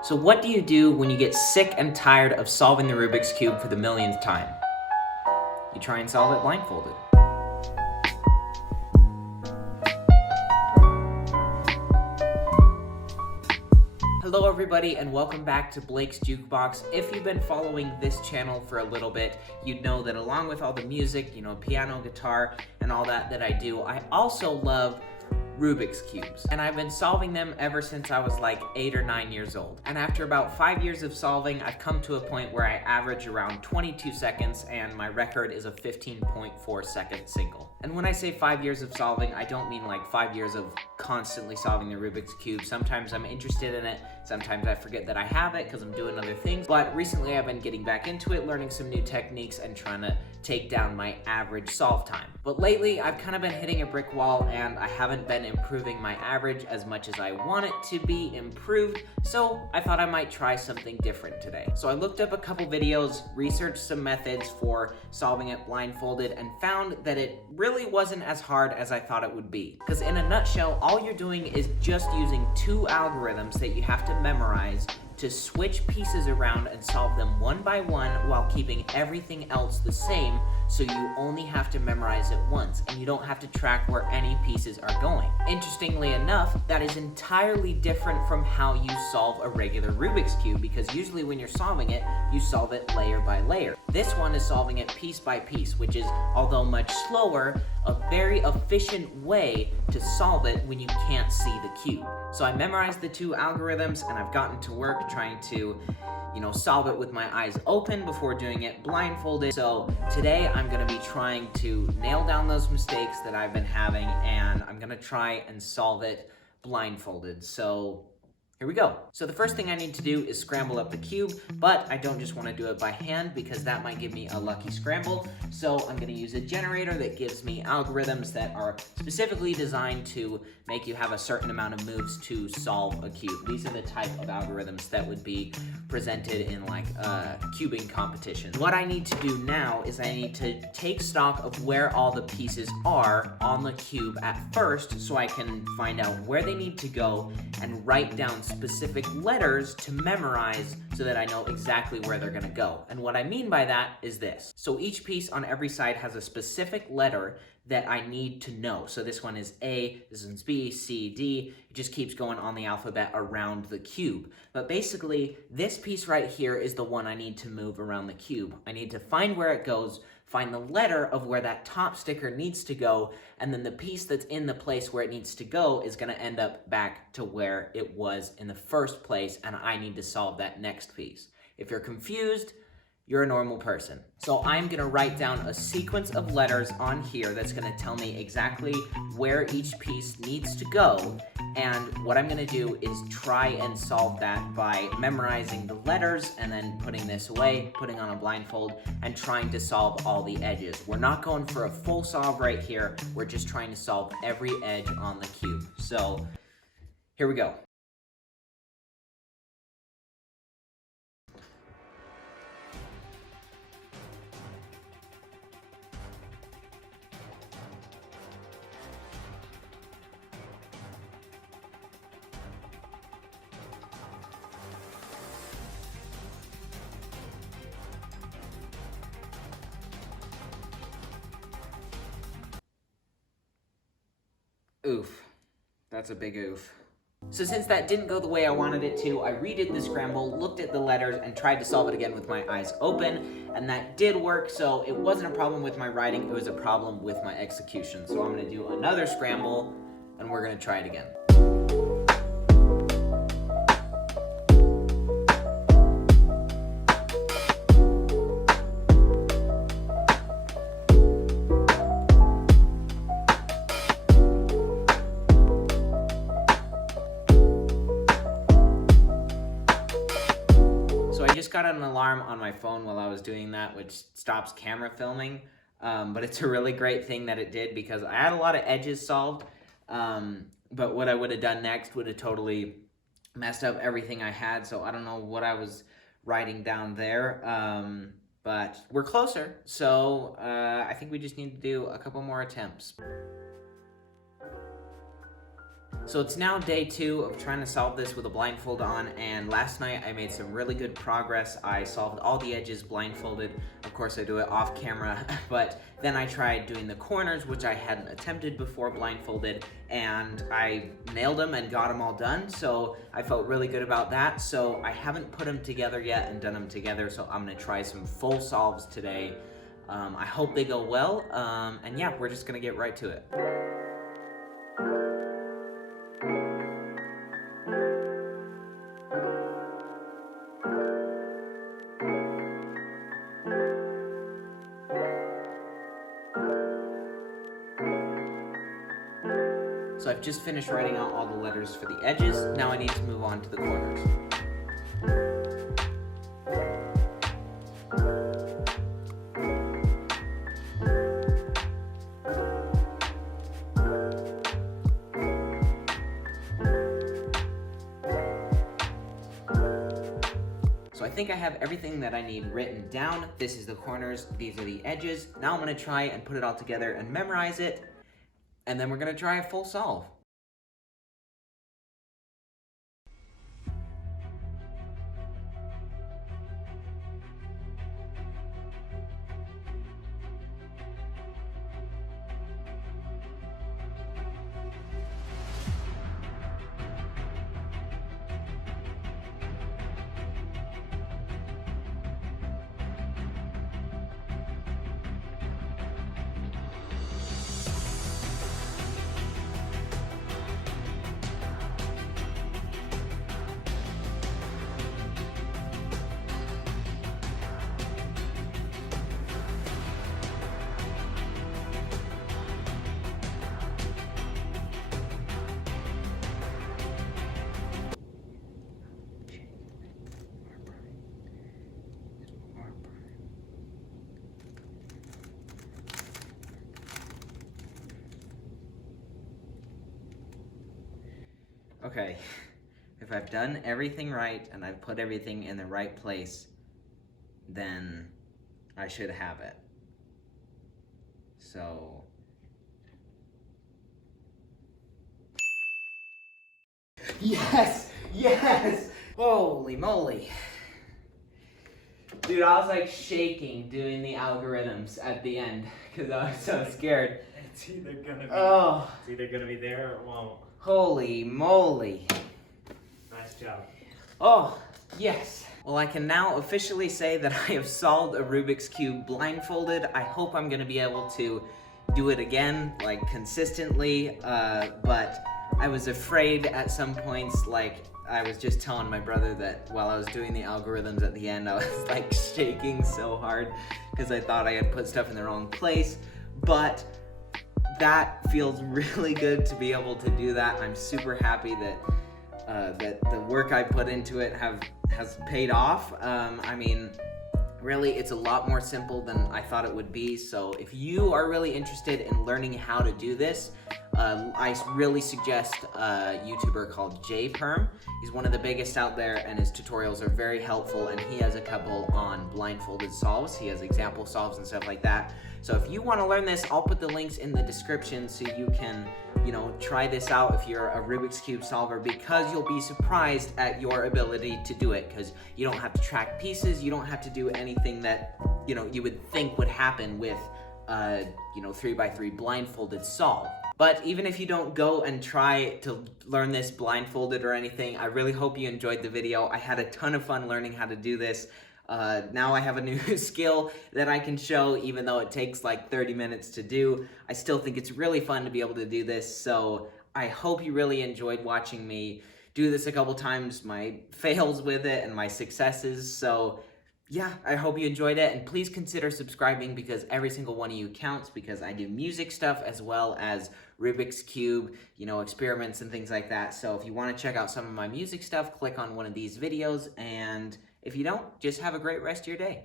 So what do you do when you get sick and tired of solving the Rubik's Cube for the millionth time? You try and solve it blindfolded. Hello everybody and welcome back to Blake's Jukebox. If you've been following this channel for a little bit, you'd know that along with all the music, piano, guitar, and all that I do, I also love Rubik's Cubes. And I've been solving them ever since I was like 8 or 9 years old. And after about 5 years of solving, I've come to a point where I average around 22 seconds and my record is a 15.4 second single. And when I say 5 years of solving, I don't mean like 5 years of constantly solving the Rubik's Cube. Sometimes I'm interested in it, sometimes I forget that I have it because I'm doing other things. But recently I've been getting back into it, learning some new techniques and trying to take down my average solve time. But lately I've kind of been hitting a brick wall and I haven't been improving my average as much as I want it to be improved, so I thought I might try something different today. So I looked up a couple videos, researched some methods for solving it blindfolded, and found that it really wasn't as hard as I thought it would be. Because in a nutshell, all you're doing is just using two algorithms that you have to memorize to switch pieces around and solve them one by one while keeping everything else the same, so you only have to memorize it once and you don't have to track where any pieces are going. Interestingly enough, that is entirely different from how you solve a regular Rubik's Cube, because usually when you're solving it, you solve it layer by layer. This one is solving it piece by piece, which is, although much slower, a very efficient way to solve it when you can't see the cube. So I memorized the two algorithms and I've gotten to work trying to, solve it with my eyes open before doing it blindfolded. So today I'm gonna be trying to nail down those mistakes that I've been having, and I'm gonna try and solve it blindfolded. So here we go. So the first thing I need to do is scramble up the cube, but I don't just want to do it by hand because that might give me a lucky scramble. So I'm going to use a generator that gives me algorithms that are specifically designed to make you have a certain amount of moves to solve a cube. These are the type of algorithms that would be presented in like cubing competition. What I need to do now is I need to take stock of where all the pieces are on the cube at first, so I can find out where they need to go and write down specific letters to memorize so that I know exactly where they're gonna go. And what I mean by that is this. So each piece on every side has a specific letter that I need to know. So this one is A, this one's B, C, D. It just keeps going on the alphabet around the cube. But basically, this piece right here is the one I need to move around the cube. I need to find where it goes, find the letter of where that top sticker needs to go, and then the piece that's in the place where it needs to go is gonna end up back to where it was in the first place, and I need to solve that next piece. If you're confused, you're a normal person. So I'm gonna write down a sequence of letters on here that's gonna tell me exactly where each piece needs to go. And what I'm gonna do is try and solve that by memorizing the letters and then putting this away, putting on a blindfold, and trying to solve all the edges. We're not going for a full solve right here. We're just trying to solve every edge on the cube. So here we go. Oof. That's a big oof. So since that didn't go the way I wanted it to, I redid the scramble, looked at the letters, and tried to solve it again with my eyes open, and that did work. So it wasn't a problem with my writing, it was a problem with my execution. So I'm gonna do another scramble, and we're gonna try it again. I just got an alarm on my phone while I was doing that, which stops camera filming, but it's a really great thing that it did because I had a lot of edges solved, but what I would have done next would have totally messed up everything I had, so I don't know what I was writing down there, but we're closer, so I think we just need to do a couple more attempts. So it's now day 2 of trying to solve this with a blindfold on, and last night I made some really good progress. I solved all the edges blindfolded. Of course I do it off camera, but then I tried doing the corners, which I hadn't attempted before blindfolded, and I nailed them and got them all done, so I felt really good about that. So I haven't put them together yet and done them together, so I'm gonna try some full solves today. I hope they go well, and yeah, we're just gonna get right to it. So I've just finished writing out all the letters for the edges. Now I need to move on to the corners. So I think I have everything that I need written down. This is the corners, these are the edges. Now I'm gonna try and put it all together and memorize it. And then we're gonna try a full solve. Okay, if I've done everything right and I've put everything in the right place, then I should have it. So... Yes! Yes! Holy moly. Dude, I was like shaking doing the algorithms at the end because I was so scared. It's either gonna be it's either gonna be there or it won't. Holy moly. Nice job. Oh, yes. Well, I can now officially say that I have solved a Rubik's Cube blindfolded. I hope I'm gonna be able to do it again, like consistently, but I was afraid at some points, like I was just telling my brother that while I was doing the algorithms at the end, I was like shaking so hard because I thought I had put stuff in the wrong place, but that feels really good to be able to do that. I'm super happy that that the work I put into it has paid off. I mean, really, it's a lot more simple than I thought it would be. So if you are really interested in learning how to do this, I really suggest a YouTuber called JPerm. He's one of the biggest out there, and his tutorials are very helpful, and he has a couple on blindfolded solves. He has example solves and stuff like that. So if you want to learn this, I'll put the links in the description so you can, try this out if you're a Rubik's Cube solver, because you'll be surprised at your ability to do it, because you don't have to track pieces, you don't have to do anything that, you would think would happen with 3x3 blindfolded solve. But even if you don't go and try to learn this blindfolded or anything, I really hope you enjoyed the video. I had a ton of fun learning how to do this. Now I have a new skill that I can show, even though it takes like 30 minutes to do. I still think it's really fun to be able to do this, so I hope you really enjoyed watching me do this a couple times, my fails with it and my successes. So yeah, I hope you enjoyed it, and please consider subscribing because every single one of you counts, because I do music stuff as well as Rubik's Cube, experiments and things like that. So if you want to check out some of my music stuff, click on one of these videos, and if you don't, just have a great rest of your day.